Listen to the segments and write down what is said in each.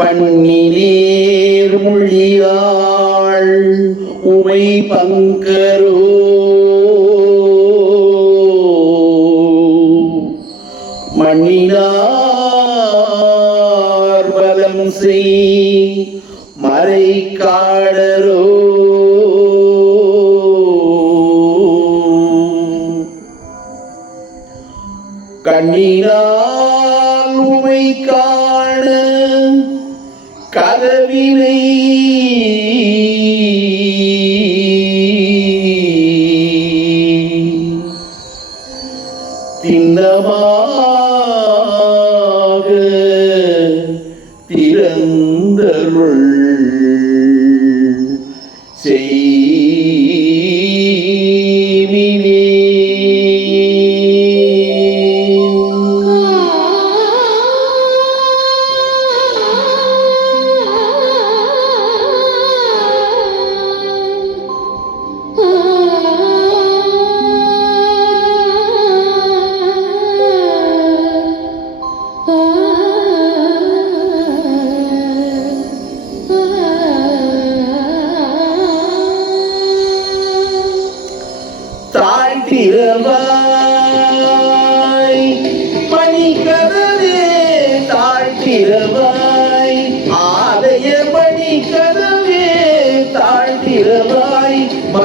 பண்ணினேர் மொழியாள் உமை பங்கரோ. மண்ணினார் பலம் செய் மறை காடரோ கண்ணினால் உமை காண கதவினை. திண்ணமாக திறந்தருள் செய்வினே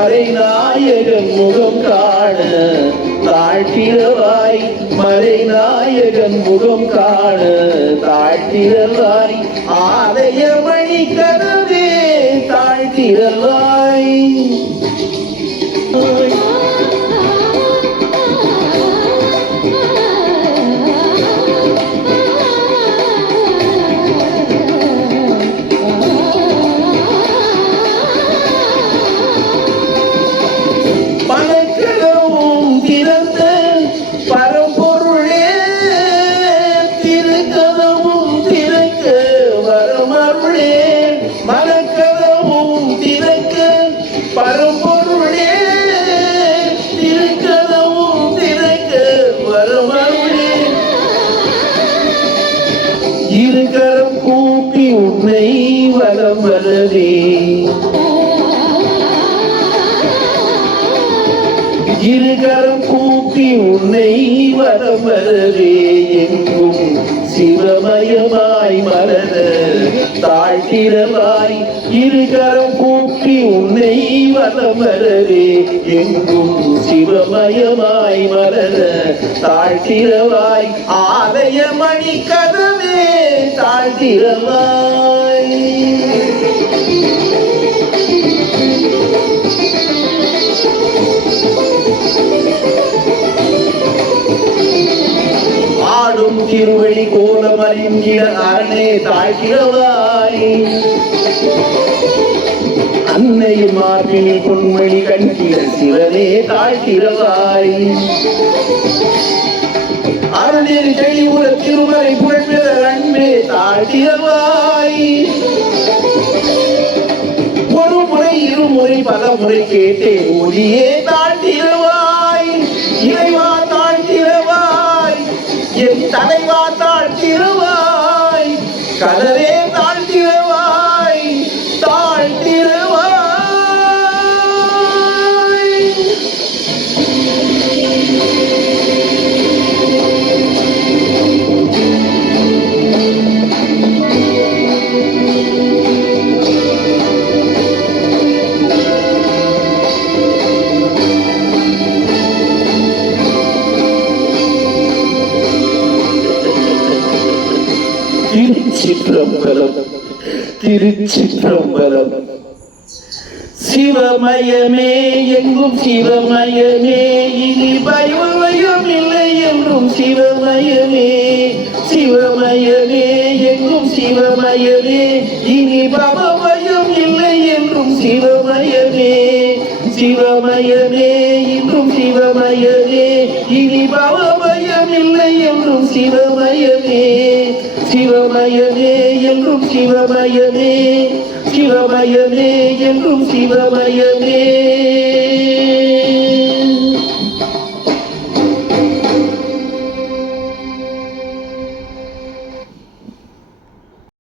மறை மறைநாயகன் முகம் காண தாழ்த்திடவாய். மறை மறைநாயகன் முகம் காண தாழ்த்திடவாய். ஆலய மணி கதவே தாழ்த்திடவாய் உன்னை வலம் வரவே இருகரம் கூப்பி உன்னை வரமரவே எங்கும் சிவமயமாய் மலர தாழ்த்திரவாய் இருகரம் கூப்பி உன்னை வரமரவே எங்கும் சிவமயமாய் மலர தாழ்த்திரவாய் ஆலய மணி கதவு தாழ்த்திரவாய் ஆடும் திருவழி கோலமறிந்திட அரணே தாழ்கிறவாய் அன்னை மார்பினி பொன்மொழி கண்கிற சிவனே தாழ்கிறவாய் அருளில் தெளிவுற திருமறை புகழ்பிற அன்பே தாழ்த்தியவாய். ஒரு முறை இருமுறை பல முறை கேட்டேன் ஒளியே தாழ்த்திரவாய் இறைவா தாழ்த்திரவாய் என் தலைவா தாழ்த்திரவாய் கதரே திருச்சிற்றம்பலம் திருச்சிற்றம்பலம். சிவமயமே எங்கும் சிவமயமே இனி பயமயம் இல்லை என்றும் சிவமயமே. சிவமயமே எங்கும் சிவமயமே இனி பவமயம் இல்லை என்றும் சிவமயமே. சிவமயமே இன்றும் சிவமயமே இனி பவமயம் இல்லை என்றும் சிவமயமே சிவமயமே என்றும் சிவமயமே சிவமயமே என்றும் சிவமயமே